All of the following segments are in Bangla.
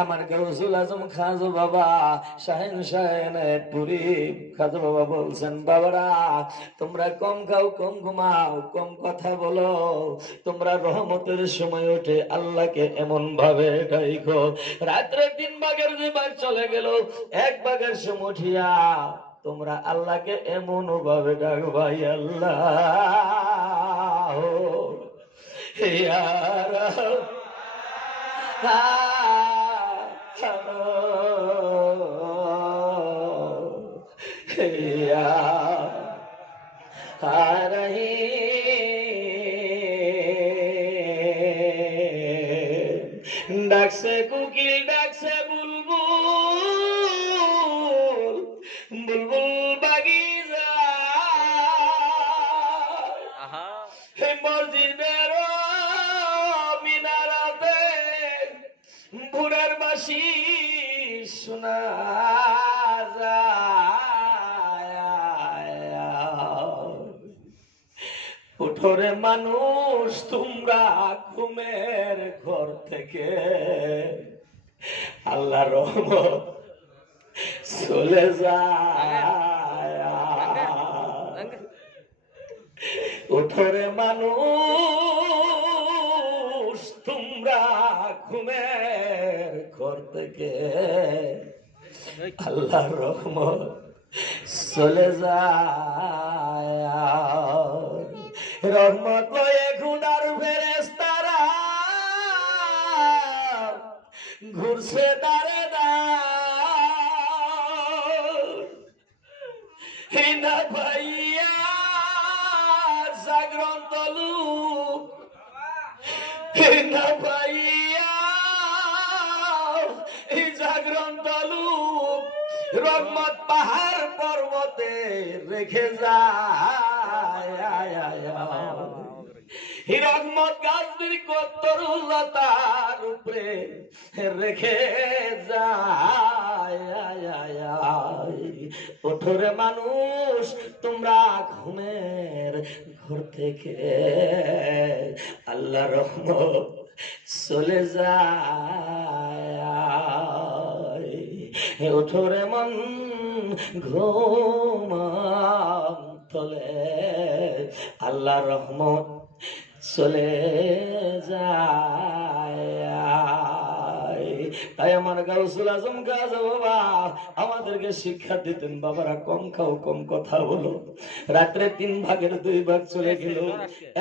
আমার গাউসুল আজম খাজা বাবা শাহিন পুরি খাজা বাবা বলছেন, বাবারা তোমরা কম খাও, কম ঘুমাও, কম কথা বলো, তোমরা রহমতের সময় উঠে আল্লাহকে এমন ভাবে ডাইখো, রাত্রে 3 ভাগের 2 ভাগ চলে গেল, 1 ভাগের সময় উঠিয়া তোমরা আল্লাহকে এমন ভাবে ডাকবা, আল্লাহ ইয়া ডাকছে কুকিল, ডাকছে বুলবুল, বুলবুল বাগিচা মসজিদের মিনারাতে ভোরের বাঁশি শোনা যায়। উঠোরে মানুষ তোমরা ঘুমের ঘর থেকে, আল্লাহ রহমত চলে যায়। উঠোরে মানুষ তোমরা ঘুমের ঘর থেকে, আল্লাহ রহমত চলে যায়। রহমত লয়ে গুনার ফেরেশতারা ঘুরছে দাঁড়ে দাঁড়, না ভাইয়া জাগ্রত লোক, না ভাইয়া জাগ্রত লোক, রহমত পাহাড় পর্বতে রেখে যায়। রহমত গাছের কত্তরুলতার উপরে রেখে যায়। ওঠরে মানুষ তোমরা ঘুমের ঘর থেকে, আল্লাহ রহমত চলে যায়। ওঠরে মন ঘুম তলে, আল্লাহ রহমত চলে যায়। তাই আমার গাউসুল আজম খাজা বাবা আমাদেরকে শিক্ষা দিতেন, বাবারা কম খাও, কম কথা বলো, রাত্রে 3 ভাগের 2 ভাগ চলে গেল,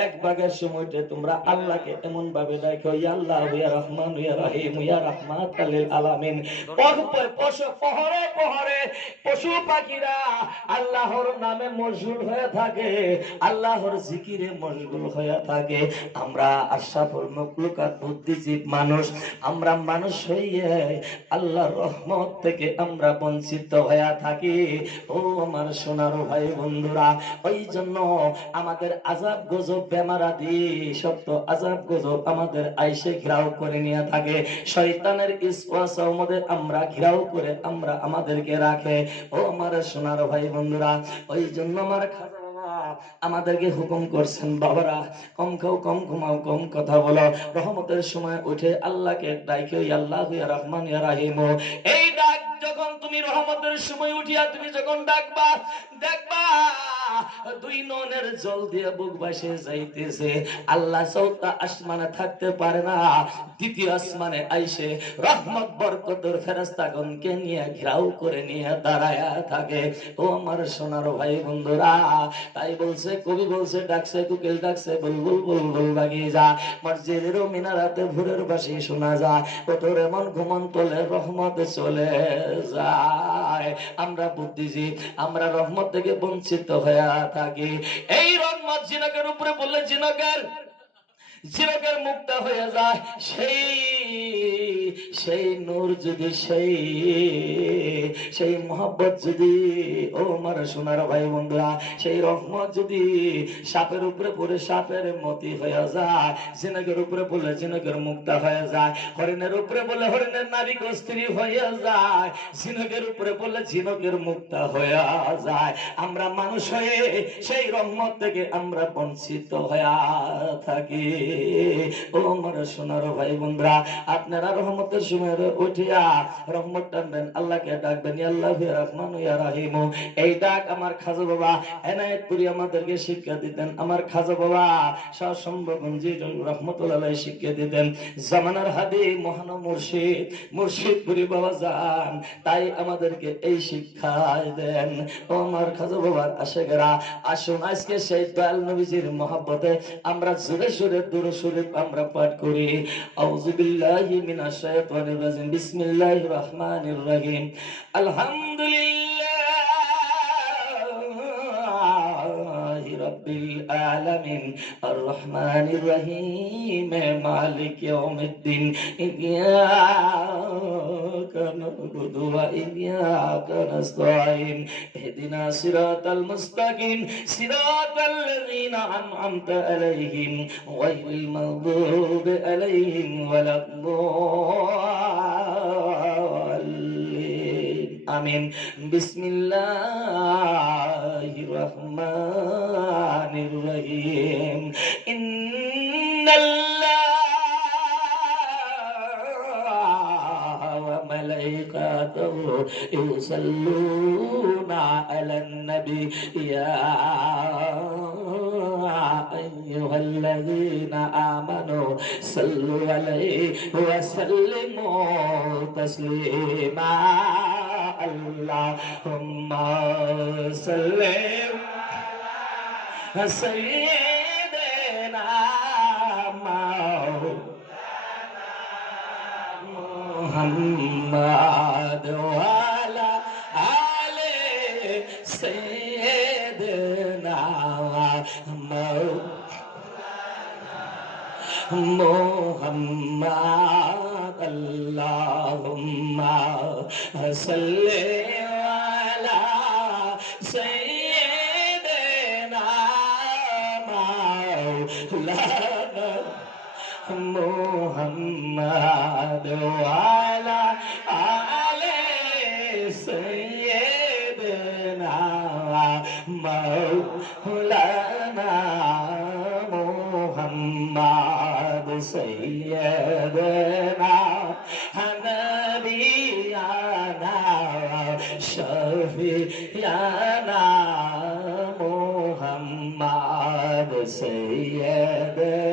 1 ভাগের সময়তে তোমরা আল্লাহকে এমন ভাবে ডাকো, ইয়া আল্লাহ ইয়া রহমান ইয়া রহিম ইয়া রাহমাতাল লিল আলামিন। পহরে পহরে পশু পাখিরা আল্লাহর নামে মশগুল হয়ে থাকে, আল্লাহর জিকিরে মশগুল হয়ে থাকে। আমরা আশরাফুল মাখলুকাত বুদ্ধিজীব মানুষ, আমরা মানুষ হইয়ে আল্লাহর রহমত থেকে আমরা বঞ্চিত হয়ে থাকি। ও আমার সোনার ভাই বন্ধুরা, ওই জন্য আমাদের আযাব গজব বেমারাদি সত্য আযাব গজব আমাদের আইসে ঘেরাও করে নিয়ে থাকে, শয়তানের ইসওয়াসা আমাদের আমরা ঘেরাও করে আমরা আমাদেরকে রাখে। ও আমার সোনার ভাই বন্ধুরা, ওই জন্য আমার খাজা বাবা আমাদেরকে হুকুম করছেন, বাবারা কম খাও, কম ঘুমাও, কম কথা বলো, রহমতের সময় উঠে আল্লাহকে ডাকো, ইয়া আল্লাহ ইয়া রহমান ইয়া রহিম। এই ডাক যখন তুমি রহমতের সময় উঠিয়া তুমি যখন ডাকবা, দেখবা 2 নয়নের জল দিয়ে বুক ভাসে যাইতেছে। আল্লাহ চৌথা আসমানে থাকতে পারে না, 2য় আসমানে আইসে রহমত বরকতের ফেরেশতাগণকে নিয়ে ঘেরাও করে নিয়ে দাঁড়ায়া থাকে। ও আমার সোনার ভাই বন্ধুরা, তাই বলছে কবি বলছে, ডাকছে কুকিল, ডাকছে বুলবুল, বুলবুল বাগিচা মসজিদের মিনারাতে ভোরের বাঁশি শোনা যায়। ওঠরে মন ঘুমন তোলে, রহমত চলে যায়। আমরা বুদ্ধিজীব, আমরা রহমত থেকে বঞ্চিত হয়ে থাকি। এই রহমত জিনকের উপরে বললে জিনকের মুক্ত হয়ে যায়। সেই সেই নূর যদি সেই মোহাব্বত যদি ও আমার সোনার ভাই বন্ধুরা সেই রহমত যদি সাপের উপরে পড়ে সাপের মতি হয়ে যায়, ঝিনুকের উপরে পড়লে ঝিনুকের মুক্তা হয়ে যায়, হরিণের উপরে বললে হরিণের নারী স্ত্রী হয়ে যায়, ঝিনুকের উপরে পড়লে ঝিনুকের মুক্তা হয়ে যায়। আমরা মানুষ হয়ে সেই রহমত থেকে আমরা বঞ্চিত হয়ে থাকি। ও আমার সোনার ভাই বন্ধুরা, আপনারা রহমতের সময় উঠিয়া রহমত টানবেন, আল্লাহকে ডাকবেন, ইয়া আল্লাহু ইয়া রহমানু ইয়া রাহিমু। এই ডাক আমার খাজা বাবা এনায়েতপুরি আমাদেরকে শিক্ষা দিতেন। আমার খাজা বাবা শাহ সম্ভবঞ্জি রহমতুল্লাহ আলাইহি শিক্ষা দিতেন। জামানার হাদি মহান মুর্শিদপুরি বাবা যান, তাই আমাদেরকে এই শিক্ষা দেন। ও আমার খাজা বাবার আশেকেরা, আসুন আজকে সেই দয়াল নবীজির মহব্বতে আমরা জোরে জোরে দুরূদ শরীফ আমরা পাঠ করি। আউযু বিল্লাহি মিনাশ শাইতানির রাজিম, বিসমিল্লাহির রহমানির রহিম, আলহামদুলিল্লাহি রাব্বিল আলামিন, আর রহমানির রহিম, মালিক ইয়াউমিদ্দিন, ইয়াকা না'বুদু ওয়া ইয়াকা নাস্তাঈন, ইহদিনা সিরাতাল মুস্তাকিম, সিরাতাল্লাযীনা আন'আমতা আলাইহিম, গায়রিল মাগদুবি আলাইহিম ওয়ালাদ-দাল্লিন। আমিন। বিসমিল্লাহির রহমানির রহিম, ইন্নাল্লাহা ওয়া মালাইকাতাহু ইউসাল্লুনা আলান নবী, ইয়া আইয়ুহাল্লাযীনা আমানু সাল্লু আলাইহি ওয়া সাল্লিমু তাসলিমা। আল্লাহুম্মা সাল্লি আলা সাইয়্যিদিনা মুহাম্মাদ ওয়া আলা আলি সাইয়্যিদিনা মুহাম্মাদ। আল্লাহুম্মা সাল্লি আলা সাইয়্যিদিনা মাওলানা মুহাম্মাদ ওয়া আলা আলি সাইয়্যিদিনা মাওলানা মুহাম্মাদ সাইয়্যিদিনা হানাবিয়ানা শাফিয়ানা মুহাম্মাদ সাইয়্যিদিনা